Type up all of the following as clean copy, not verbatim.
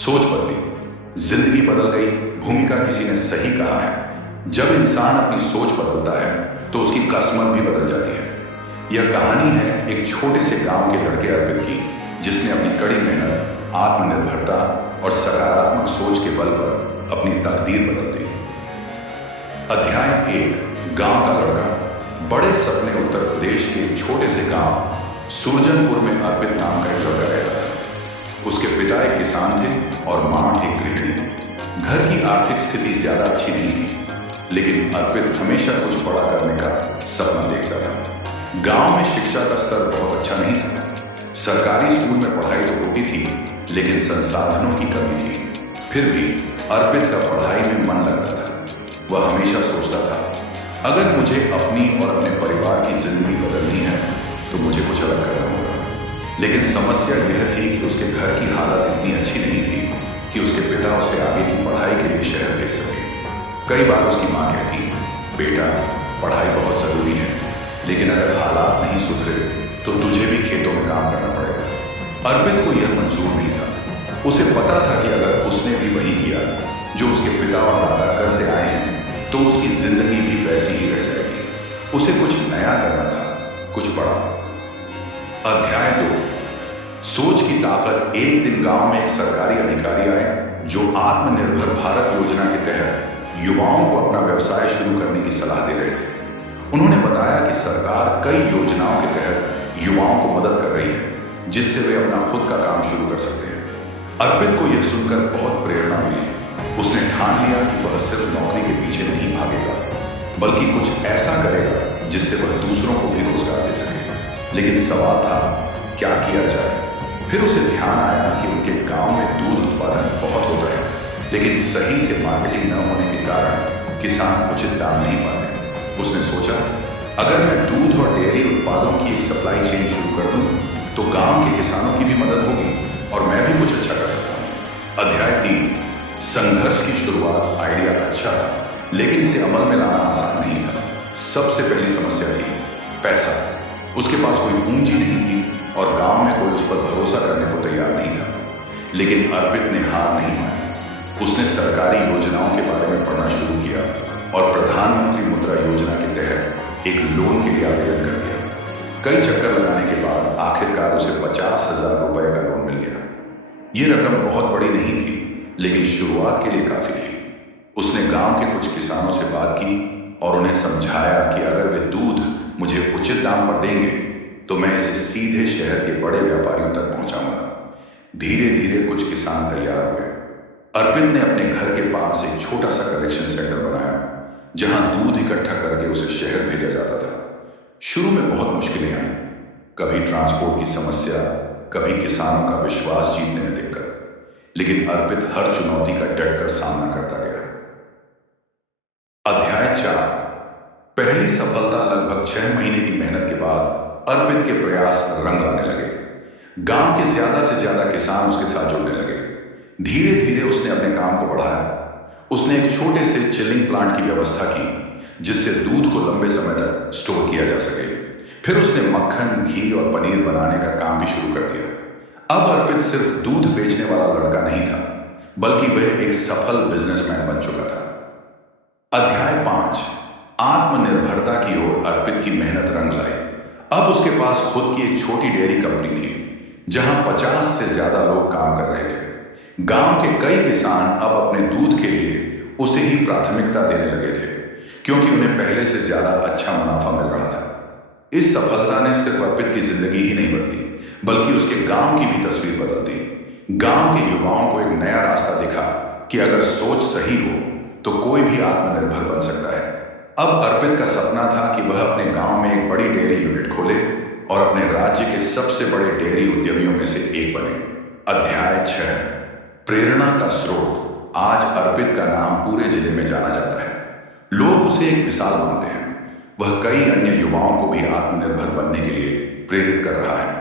सोच बदली, जिंदगी बदल गई। भूमिका किसी ने सही कहा है, जब इंसान अपनी सोच बदलता है तो उसकी किस्मत भी बदल जाती है। यह कहानी है एक छोटे से गांव के लड़के अर्पित की, जिसने अपनी कड़ी मेहनत, आत्मनिर्भरता और सकारात्मक सोच के बल पर अपनी तकदीर बदल दी। अध्याय 1, गांव का लड़का। बड़े सपने। उत्तर प्रदेश के एक छोटे से गांव सुरजनपुर में अर्पित नाम का एक लड़का रहता था। उसके पिता एक किसान थे और मां एक गृहिणी। घर की आर्थिक स्थिति ज्यादा अच्छी नहीं थी, लेकिन अर्पित हमेशा कुछ बड़ा करने का सपना देखता था। गांव में शिक्षा का स्तर बहुत अच्छा नहीं था। सरकारी स्कूल में पढ़ाई तो होती थी, लेकिन संसाधनों की कमी थी। फिर भी अर्पित का पढ़ाई में मन लगता था। वह हमेशा सोचता था, अगर मुझे अपनी और अपने परिवार की जिंदगी बदलनी है तो मुझे कुछ अलग करना होगा। लेकिन समस्या यह थी कि उसके घर की हालत इतनी अच्छी नहीं थी कि उसके पिता उसे आगे की पढ़ाई के लिए शहर भेज सके। कई बार उसकी मां कहती, बेटा पढ़ाई बहुत जरूरी है, लेकिन अगर हालात नहीं सुधरे तो तुझे भी खेतों में काम करना पड़ेगा। अर्पित को यह मंजूर नहीं था। उसे पता था कि अगर उसने भी वही किया जो उसके पिता और दादा करते आए हैं तो उसकी जिंदगी भी वैसी ही रह जाएगी। उसे कुछ नया करना था, कुछ बड़ा। अध्याय 2, सोच की ताकत। एक दिन गांव में एक सरकारी अधिकारी आए जो आत्मनिर्भर भारत योजना के तहत युवाओं को अपना व्यवसाय शुरू करने की सलाह दे रहे थे। उन्होंने बताया कि सरकार कई योजनाओं के तहत युवाओं को मदद कर रही है, जिससे वे अपना खुद का काम शुरू कर सकते हैं। अर्पित को यह सुनकर बहुत प्रेरणा मिली। उसने ठान लिया कि वह सिर्फ नौकरी के पीछे नहीं भागेगा, बल्कि कुछ ऐसा करेगा जिससे वह दूसरों को भी रोजगार दे सके। लेकिन सवाल था, क्या किया जाए? फिर उसे ध्यान आया कि उनके गांव में दूध उत्पादन बहुत होता है, लेकिन सही से मार्केटिंग न होने के कारण किसान उचित दाम नहीं पाते। उसने सोचा, अगर मैं दूध और डेयरी उत्पादों की एक सप्लाई चेन शुरू कर दूं तो गांव के किसानों की भी मदद होगी और मैं भी कुछ अच्छा कर सकता हूं। अध्याय 3, संघर्ष की शुरुआत। आइडिया अच्छा था, लेकिन इसे अमल में लाना आसान नहीं था। सबसे पहली समस्या थी पैसा। उसके पास कोई पूंजी नहीं थी और गांव में कोई उस पर भरोसा करने को तैयार नहीं था। लेकिन अर्पित ने हार नहीं मानी। उसने सरकारी योजनाओं के बारे में पढ़ना शुरू किया और प्रधानमंत्री मुद्रा योजना के तहत एक लोन के लिए आवेदन कर दिया। कई चक्कर लगाने के बाद आखिरकार उसे 50,000 रुपए का लोन मिल गया। यह रकम बहुत बड़ी नहीं थी, लेकिन शुरुआत के लिए काफी थी। उसने गांव के कुछ किसानों से बात की और उन्हें समझाया कि अगर वे दूध मुझे उचित दाम पर देंगे तो मैं इसे सीधे शहर के बड़े व्यापारियों तक पहुंचाऊंगा। धीरे धीरे कुछ किसान तैयार हुए। अर्पित ने अपने घर के पास एक छोटा सा कलेक्शन सेंटर बनाया, जहां दूध इकट्ठा करके उसे शहर भेजा जाता था। शुरू में बहुत मुश्किलें आईं, कभी ट्रांसपोर्ट की समस्या, कभी किसानों का विश्वास जीतने में दिक्कत, लेकिन अर्पित हर चुनौती का डटकर सामना करता गया। अध्याय 4, पहली सफलता। लगभग 6 महीने की मेहनत के बाद अर्पित के प्रयास रंग लाने लगे। गांव के ज्यादा से ज्यादा किसान उसके साथ जुड़ने लगे। धीरे धीरे उसने अपने काम को बढ़ाया। उसने एक छोटे से चिलिंग प्लांट की व्यवस्था की, जिससे दूध को लंबे समय तक स्टोर किया जा सके। फिर उसने मक्खन, घी और पनीर बनाने का काम भी शुरू कर दिया। अब अर्पित सिर्फ दूध बेचने वाला लड़का नहीं था, बल्कि वह एक सफल बिजनेसमैन बन चुका था। अध्याय 5, आत्मनिर्भरता की ओर। अर्पित की मेहनत रंग लाई। अब उसके पास खुद की एक छोटी डेयरी कंपनी थी, जहां 50 से ज्यादा लोग काम कर रहे थे। गांव के कई किसान अब अपने दूध के लिए उसे ही प्राथमिकता देने लगे थे, क्योंकि उन्हें पहले से ज्यादा अच्छा मुनाफा मिल रहा था। इस सफलता ने सिर्फ अर्पित की जिंदगी ही नहीं बदली, बल्कि उसके गांव की भी तस्वीर बदल दी। गांव के युवाओं को एक नया रास्ता दिखा कि अगर सोच सही हो तो कोई भी आत्मनिर्भर बन सकता है। अब अर्पित का सपना था कि वह अपने गांव में एक बड़ी डेयरी यूनिट खोले और अपने राज्य के सबसे बड़े डेयरी उद्यमियों में से एक बने। अध्याय 6, प्रेरणा का स्रोत। आज अर्पित का नाम पूरे जिले में जाना जाता है। लोग उसे एक मिसाल मानते हैं। वह कई अन्य युवाओं को भी आत्मनिर्भर बनने के लिए प्रेरित कर रहा है।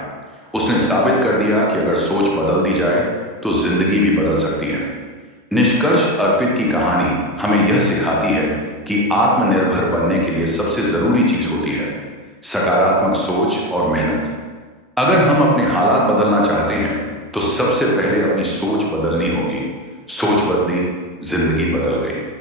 उसने साबित कर दिया कि अगर सोच बदल दी जाए तो जिंदगी भी बदल सकती है। निष्कर्ष, अर्पित की कहानी हमें यह सिखाती है कि आत्मनिर्भर बनने के लिए सबसे जरूरी चीज होती है सकारात्मक सोच और मेहनत। अगर हम अपने हालात बदलना चाहते हैं तो सबसे पहले अपनी सोच बदलनी होगी। सोच बदली, जिंदगी बदल गई।